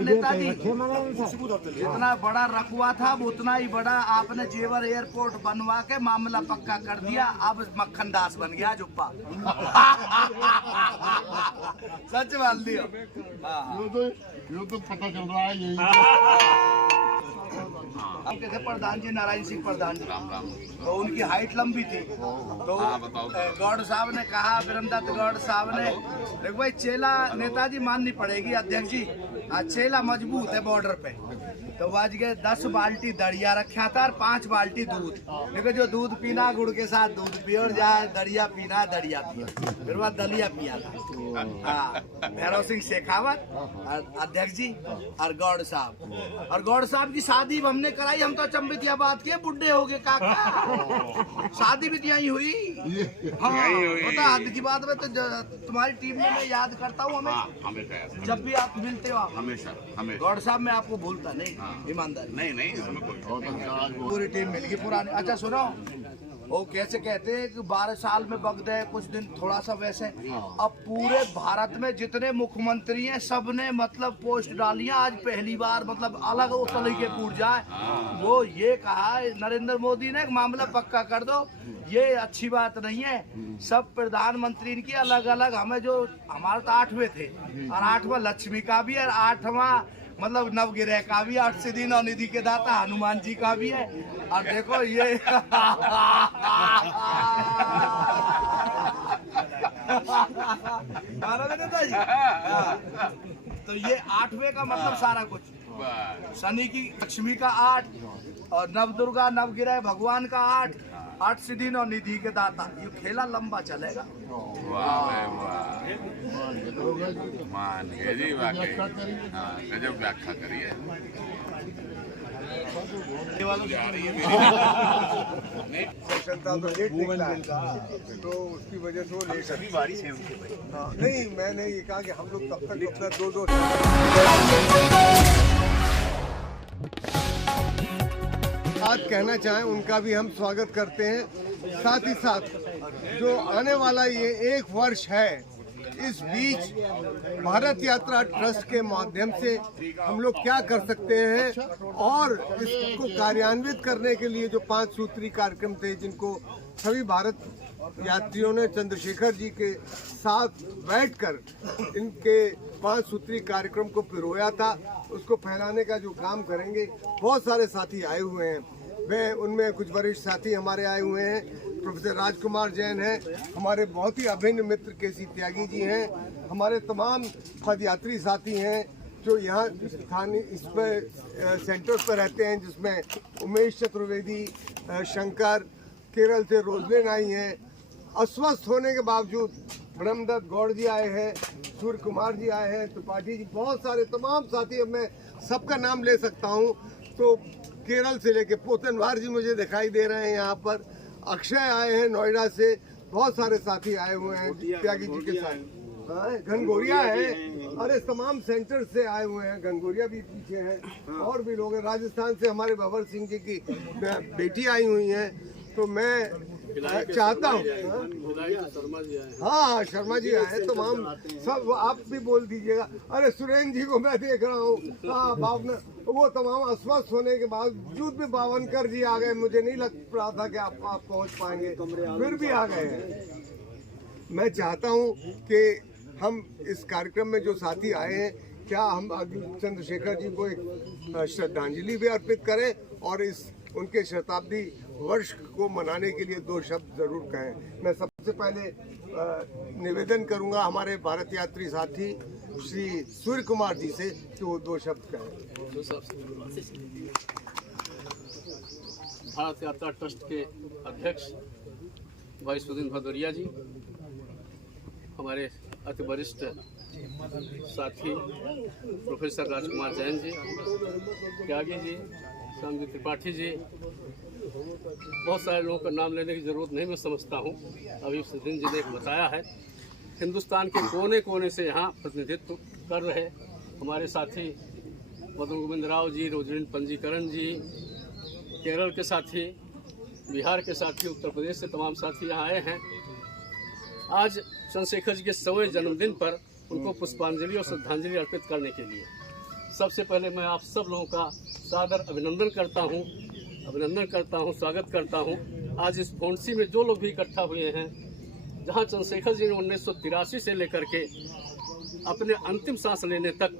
नेताजी जितना बड़ा रखुआ था उतना ही बड़ा आपने जेवर एयरपोर्ट बनवा के मामला पक्का कर दिया। अब मक्खन दास बन गया जुप्पा। सच बात दियो। ये तो पता चल रहा है यही। हम कहते प्रधान जी नारायण सिंह प्रधान जी, तो उनकी हाइट लंबी थी, तो गौड़ साहब ने कहा, वीरमदत्त गौड़ साहब ने, देखो भाई चेला नेताजी माननी पड़ेगी अध्यक्ष जी, चेला मजबूत है बॉर्डर पे, तो आज के 10 बाल्टी दड़िया रखा था और 5 बाल्टी दूध। देखो जो दूध पीना गुड़ के साथ दूध पियो और जहाँ दड़िया पीना दड़िया पियो, फिर वह दलिया पिया था। हाँ, भैरव सिंह शेखावत अध्यक्ष जी और गौड़ साहब, और गौड़ साहब की शादी हमने कराई। हम तो अचंभित यह बात के बुढ़े हो गए काका, शादी भी यही हुई। हाँ पता हद की बात में तो तुम्हारी टीम में मैं याद करता हूँ हमें, जब भी आप मिलते हो आप हमेशा गौड़ साहब मैं आपको भूलता नहीं, ईमानदारी नहीं पूरी टीम मिल गई पुरानी। अच्छा सुनो, वो कैसे कहते हैं कि 12 साल में बग गए कुछ दिन थोड़ा सा वैसे। अब पूरे भारत में जितने मुख्यमंत्री हैं सब ने मतलब पोस्ट डाली है। आज पहली बार मतलब अलग उस तरीके पूछ जाए, वो ये कहा नरेंद्र मोदी ने मामला पक्का कर दो, ये अच्छी बात नहीं है। सब प्रधानमंत्री की अलग अलग, हमें जो हमारे तो 8वें थे और 8वां लक्ष्मी का भी है, 8वां मतलब नवगिरह का भी, 8 सिद्धि नवनिधि के दाता हनुमान जी का भी है। और देखो ये नेताजी, तो ये 8वें का मतलब सारा कुछ, शनि की लक्ष्मी का 8 और नवदुर्गा नवगिरह भगवान का 8 सिद्धि नवनिधि के दाता। ये खेला लंबा चलेगा। गजब व्याख्या करी है। तो उसकी वजह से वो नहीं, मैंने ये कहा कि हम लोग तब तक अपना 2-2 आज कहना चाहें उनका भी हम स्वागत करते हैं। साथ ही साथ जो आने वाला ये 1 वर्ष है, इस बीच भारत यात्रा ट्रस्ट के माध्यम से हम लोग क्या कर सकते हैं और इसको कार्यान्वित करने के लिए जो 5 सूत्री कार्यक्रम थे, जिनको सभी भारत यात्रियों ने चंद्रशेखर जी के साथ बैठकर इनके 5 सूत्री कार्यक्रम को पिरोया था, उसको फैलाने का जो काम करेंगे। बहुत सारे साथी आए हुए हैं, वे उनमें कुछ वरिष्ठ साथी हमारे आए हुए हैं। प्रोफेसर राजकुमार जैन हैं, हमारे बहुत ही अभिन्न मित्र केसी त्यागी जी हैं, हमारे तमाम पदयात्री साथी हैं जो यहाँ स्थानीय इस पर सेंटर पर रहते हैं, जिसमें उमेश चतुर्वेदी, शंकर, केरल से रोजलिन आई हैं। अस्वस्थ होने के बावजूद ब्रह्मदत्त गौड़ जी आए हैं, सूर्य कुमार जी आए हैं, त्रिपाठी जी, बहुत सारे तमाम साथी। अब मैं सबका नाम ले सकता हूँ, तो केरल से लेके पोतनवार जी मुझे दिखाई दे रहे हैं यहाँ पर, अक्षय आए हैं नोएडा से, बहुत सारे साथी आए हुए हैं त्यागी जी के साथ। घनघोरिया है, अरे तमाम सेंटर से आए हुए हैं, घनघोरिया भी पीछे हैं, और भी लोग हैं। राजस्थान से हमारे भवर सिंह जी की बेटी आई हुई हैं। तो मैं चाहता हूँ, हाँ शर्मा जी आए, तमाम सब आप भी बोल दीजिएगा। अरे सुरेंद्र जी को मैं देख रहा हूँ, हाँ बाप ने, वो तमाम अस्वस्थ होने के बावजूद भी बावनकर जी आ गए। मुझे नहीं लग रहा था कि आप पहुँच पाएंगे, फिर भी आ गए हैं। मैं चाहता हूँ कि हम इस कार्यक्रम में जो साथी आए हैं, क्या हम चंद्रशेखर जी को एक श्रद्धांजलि भी अर्पित करें और इस उनके शताब्दी वर्ष को मनाने के लिए 2 शब्द जरूर कहें। मैं सबसे पहले निवेदन करूंगा हमारे भारत यात्री साथी श्री सूर्य कुमार जी से कि वो 2 शब्द कहें। भारत यात्रा ट्रस्ट के अध्यक्ष भाई सुदीन भदौरिया जी, हमारे अति वरिष्ठ साथी प्रोफेसर राजकुमार जैन जी, त्यागी जी, स्वामी त्रिपाठी जी, बहुत सारे लोगों का नाम लेने की ज़रूरत नहीं मैं समझता हूँ। अभी सुदीन जी ने बताया है, हिंदुस्तान के कोने कोने से यहाँ प्रतिनिधित्व कर रहे हमारे साथी मदन गोविंद राव जी, रोजलिन पंजीकरण जी, केरल के साथी, बिहार के साथी, उत्तर प्रदेश से तमाम साथी यहाँ आए हैं। आज चंद्रशेखर जी के 100वें जन्मदिन पर उनको पुष्पांजलि और श्रद्धांजलि अर्पित करने के लिए सबसे पहले मैं आप सब लोगों का सादर अभिनंदन करता हूँ, स्वागत करता हूँ। आज इस फोंसी में जो लोग भी इकट्ठा हुए हैं, जहाँ चंद्रशेखर जी ने 1983 से लेकर के अपने अंतिम सांस लेने तक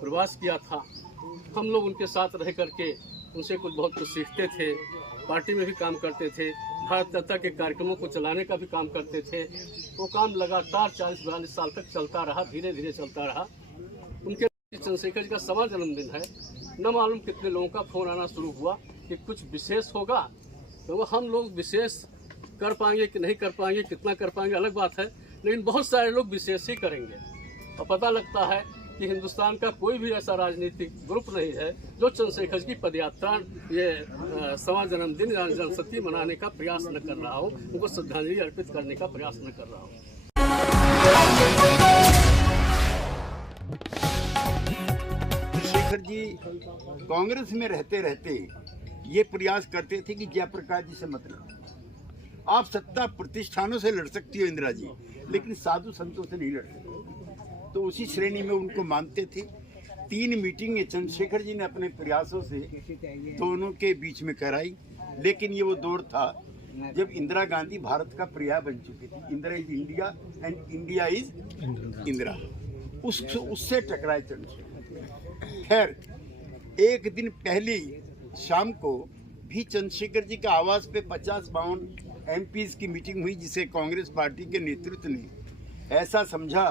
प्रवास किया था, हम लोग उनके साथ रह करके उनसे बहुत कुछ सीखते थे। पार्टी में भी काम करते थे, भारत यात्रा के कार्यक्रमों को चलाने का भी काम करते थे। वो काम लगातार 40-42 साल तक चलता रहा, धीरे धीरे चलता रहा। उनके चंद्रशेखर जी का सवा जन्मदिन है, न मालूम कितने लोगों का फ़ोन आना शुरू हुआ कि कुछ विशेष होगा। तो वो हम लोग विशेष कर पाएंगे कि नहीं कर पाएंगे, कितना कर पाएंगे अलग बात है, लेकिन बहुत सारे लोग विशेष ही करेंगे। और पता लगता है कि हिंदुस्तान का कोई भी ऐसा राजनीतिक ग्रुप नहीं है जो चंद्रशेखर जी की पदयात्रा, ये सवा जन्मदिन या जन्मशती मनाने का प्रयास न कर रहा हो, उनको श्रद्धांजलि अर्पित करने का प्रयास न कर रहा हो। चंद्रशेखर जी कांग्रेस में रहते रहते ये प्रयास करते थे कि जयप्रकाश जी से मतलब आप सत्ता प्रतिष्ठानों से लड़ सकती हो इंदिरा जी, लेकिन साधु संतों से नहीं लड़ सकती। तो उसी श्रेणी में उनको मानते थे। 3 मीटिंगें चंद्रशेखर जी ने अपने प्रयासों से दोनों के बीच में कराई, लेकिन ये वो दौर था जब इंदिरा गांधी भारत का पर्याय बन चुकी थी। Indira is India and India is Indira. उससे टकराए चंद्रशेखर। खैर, एक दिन पहली शाम को भी चंद्रशेखर जी के आवास पे 50-52 एमपीज की मीटिंग हुई, जिसे कांग्रेस पार्टी के नेतृत्व ने ऐसा समझा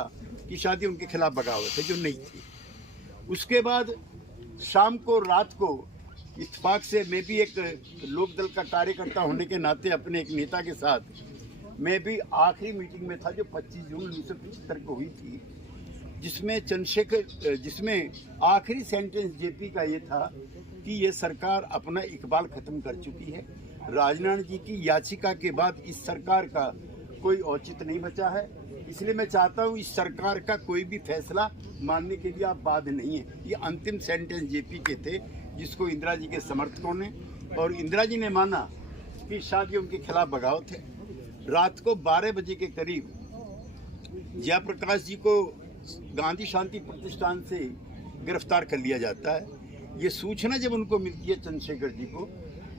कि शायद उनके खिलाफ बगावत है, जो नहीं थी। उसके बाद शाम को, रात को इत्तेफाक से मैं भी एक लोकदल का कार्यकर्ता होने के नाते अपने एक नेता के साथ मैं भी आखिरी मीटिंग में था, जो 25 जून 1975 को हुई थी, जिसमें आखिरी सेंटेंस जेपी का ये था कि ये सरकार अपना इकबाल खत्म कर चुकी है। राजनारायण जी की याचिका के बाद इस सरकार का कोई औचित्य नहीं बचा है, इसलिए मैं चाहता हूँ इस सरकार का कोई भी फैसला मानने के लिए आप बाध्य नहीं है। ये अंतिम सेंटेंस जेपी के थे, जिसको इंदिरा जी के समर्थकों ने और इंदिरा जी ने माना कि शायद उनके खिलाफ बगावत है। रात को 12 बजे के करीब जयप्रकाश जी को गांधी शांति प्रतिष्ठान से गिरफ्तार कर लिया जाता है। ये सूचना जब उनको मिलती है चंद्रशेखर जी को,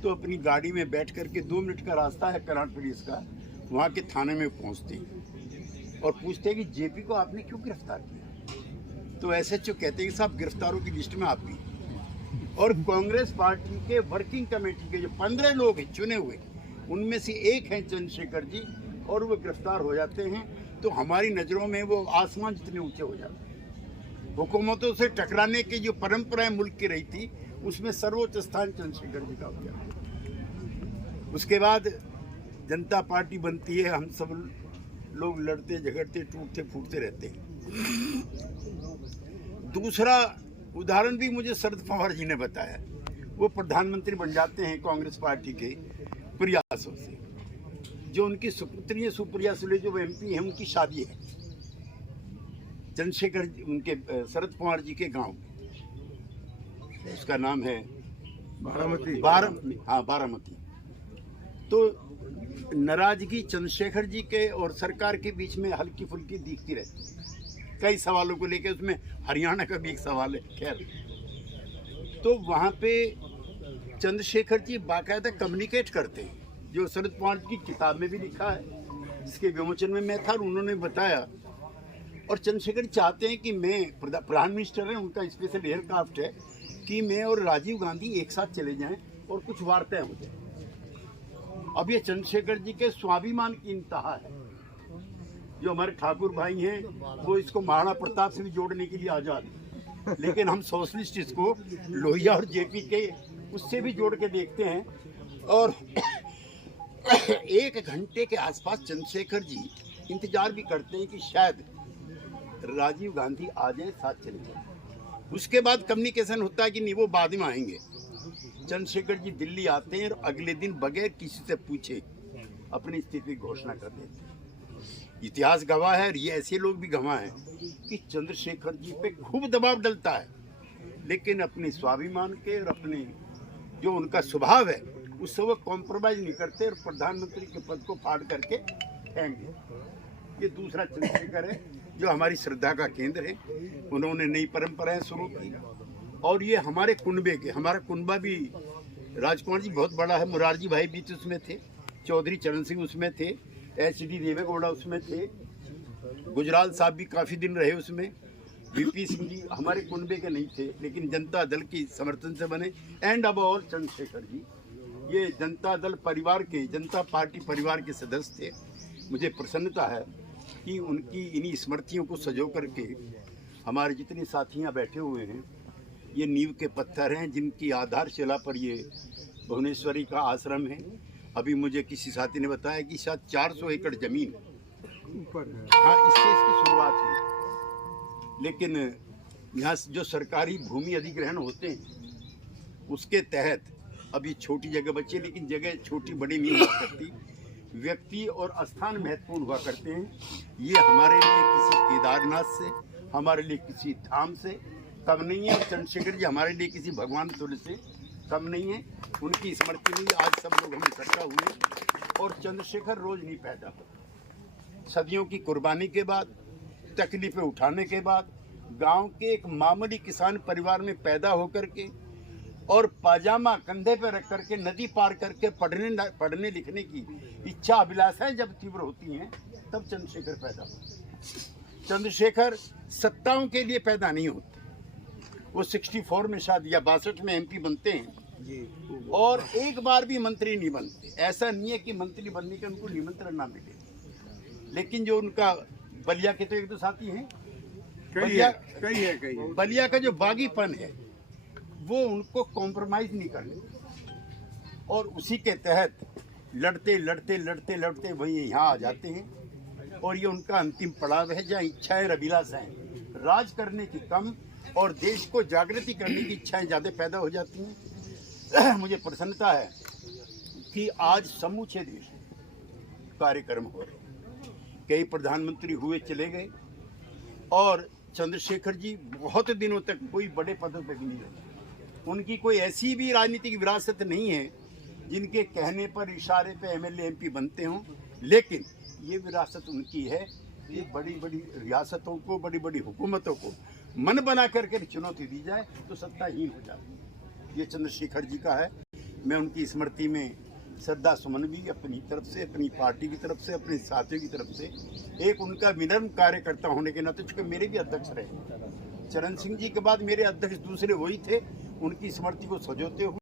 तो अपनी गाड़ी में बैठ करके 2 मिनट का रास्ता है कर्नाटक प्रदेश का, वहाँ के थाने में पहुँचते और पूछते हैं कि जेपी को आपने क्यों गिरफ्तार किया। तो एसएचओ कहते हैं कि साहब गिरफ्तारों की लिस्ट में आप भी, और कांग्रेस पार्टी के वर्किंग कमेटी के जो 15 लोग हैं चुने हुए, उनमें से एक हैं चंद्रशेखर जी, और वो गिरफ्तार हो जाते हैं। तो हमारी नज़रों में वो आसमान जितने ऊंचे हो जाते हैं। हुकूमतों से टकराने की जो परंपराएं मुल्क की रही थी, उसमें सर्वोच्च स्थान चंद्रशेखर जी का हो गया। उसके बाद जनता पार्टी बनती है, हम सब लोग लड़ते झगड़ते टूटते फूटते रहते हैं। दूसरा उदाहरण भी मुझे शरद पवार जी ने बताया, वो प्रधानमंत्री बन जाते हैं कांग्रेस पार्टी के प्रयासों से। जो उनकी सुपुत्री है सुप्रिया सुले, जो एमपी है, उनकी शादी है चंद्रशेखर उनके शरद पवार जी के गांव में, उसका नाम है बारामती। तो नाराजगी चंद्रशेखर जी के और सरकार के बीच में हल्की फुल्की दिखती रहती है, कई सवालों को लेकर। उसमें हरियाणा का भी एक सवाल है। खैर, तो वहाँ पे चंद्रशेखर जी बाकायदा कम्युनिकेट करते हैं, जो शरद पवार की किताब में भी लिखा है, जिसके विमोचन में मैं था, और उन्होंने बताया। और चंद्रशेखर चाहते हैं कि मैं, प्राइम मिनिस्टर है, उनका स्पेशल एयरक्राफ्ट है, कि मैं और राजीव गांधी एक साथ चले जाएं और कुछ वार्ताएं हो जाए। अब ये चंद्रशेखर जी के स्वाभिमान की इंतहा है। जो हमारे ठाकुर भाई हैं, वो इसको महाराणा प्रताप से भी जोड़ने के लिए आजाद हैं, लेकिन हम सोशलिस्ट इसको लोहिया और जेपी के उससे भी जोड़ के देखते हैं। और 1 घंटे के आसपास चंद्रशेखर जी इंतजार भी करते हैं कि शायद राजीव गांधी आ जाए, साथ चले जाए। उसके बाद कम्युनिकेशन होता है कि नहीं, वो बाद में आएंगे। चंद्रशेखर जी दिल्ली आते हैं और अगले दिन बगैर किसी से पूछे अपनी स्थिति की घोषणा कर देते हैं। इतिहास गवाह है, और ये ऐसे लोग भी गवाह हैं कि चंद्रशेखर जी पे खूब दबाव डलता है, लेकिन अपने स्वाभिमान के और अपने जो उनका स्वभाव है, उससे वो कॉम्प्रोमाइज नहीं करते और प्रधानमंत्री के पद को फाड़ करके फेंक देते। ये दूसरा चंद्रशेखर है जो हमारी श्रद्धा का केंद्र है। उन्होंने नई परंपराएं शुरू की, और ये हमारे कुनबे के, हमारा कुनबा भी राजकुमार जी बहुत बड़ा है, मुरारजी भाई भी तो उसमें थे, चौधरी चरण सिंह उसमें थे, HD देवेगौड़ा उसमें थे, गुजराल साहब भी काफ़ी दिन रहे उसमें, VP सिंह जी हमारे कुनबे के नहीं थे लेकिन जनता दल की समर्थन से बने, एंड अब और चंद्रशेखर जी ये जनता दल परिवार के, जनता पार्टी परिवार के सदस्य थे। मुझे प्रसन्नता है कि उनकी इन्हीं स्मृतियों को सजो करके हमारे जितने साथी यहाँ बैठे हुए हैं, ये नींव के पत्थर हैं जिनकी आधारशिला पर ये भुवनेश्वरी का आश्रम है। अभी मुझे किसी साथी ने बताया कि शायद 400 एकड़ जमीन हाँ इससे इसकी शुरुआत हुई, लेकिन यहाँ जो सरकारी भूमि अधिग्रहण होते हैं उसके तहत अभी छोटी जगह बची, लेकिन जगह छोटी बड़ी नहीं हुआ करती, व्यक्ति और स्थान महत्वपूर्ण हुआ करते हैं। ये हमारे लिए किसी केदारनाथ से, हमारे लिए किसी धाम से कम नहीं है, और चंद्रशेखर जी हमारे लिए किसी भगवान तुल्य से कम नहीं है। उनकी स्मृति में आज सब लोग हम इकट्ठा हुए, और चंद्रशेखर रोज नहीं पैदा होता। सदियों की कुर्बानी के बाद, तकलीफें उठाने के बाद, गांव के एक मामूली किसान परिवार में पैदा होकर के और पाजामा कंधे पर रख करके नदी पार करके पढ़ने लिखने की इच्छा अभिलाषाएं जब तीव्र होती हैं तब चंद्रशेखर पैदा होते। चंद्रशेखर सत्ताओं के लिए पैदा नहीं होते, वो 64 में शायद या 62 में MP बनते हैं और एक बार भी मंत्री नहीं बनते। ऐसा नहीं है कि मंत्री बनने का उनको निमंत्रण ना मिले, लेकिन जो उनका बलिया के तो एक दो साथी हैं, बलिया का जो बागीपन है वो उनको कॉम्प्रोमाइज नहीं करने, और उसी के तहत लड़ते लड़ते लड़ते लड़ते वही यहाँ आ जाते हैं। और ये उनका अंतिम पड़ाव है जहाँ इच्छाएं और अभिलाषाएं राज करने की कम और देश को जागृति करने की इच्छाएं ज़्यादा पैदा हो जाती हैं। मुझे प्रसन्नता है कि आज समूचे देश कार्यक्रम हो रहे, कई प्रधानमंत्री हुए चले गए, और चंद्रशेखर जी बहुत दिनों तक कोई बड़े पद पर भी नहीं रहे। उनकी कोई ऐसी भी राजनीतिक विरासत नहीं है जिनके कहने पर, इशारे पे MLA MP बनते हों, लेकिन ये विरासत उनकी है कि बड़ी बड़ी रियासतों को, बड़ी बड़ी हुकूमतों को मन बना करके चुनौती दी जाए तो सत्ताहीन हो जाती है। ये चंद्रशेखर जी का है। मैं उनकी स्मृति में श्रद्धा सुमन भी अपनी तरफ से, अपनी पार्टी की तरफ से, अपने साथियों की तरफ से, एक उनका विनम्र कार्यकर्ता होने के नाते, चूँकि मेरे भी अध्यक्ष रहे, चरण सिंह जी के बाद मेरे अध्यक्ष दूसरे वही थे, उनकी स्मृति को सजोते हुए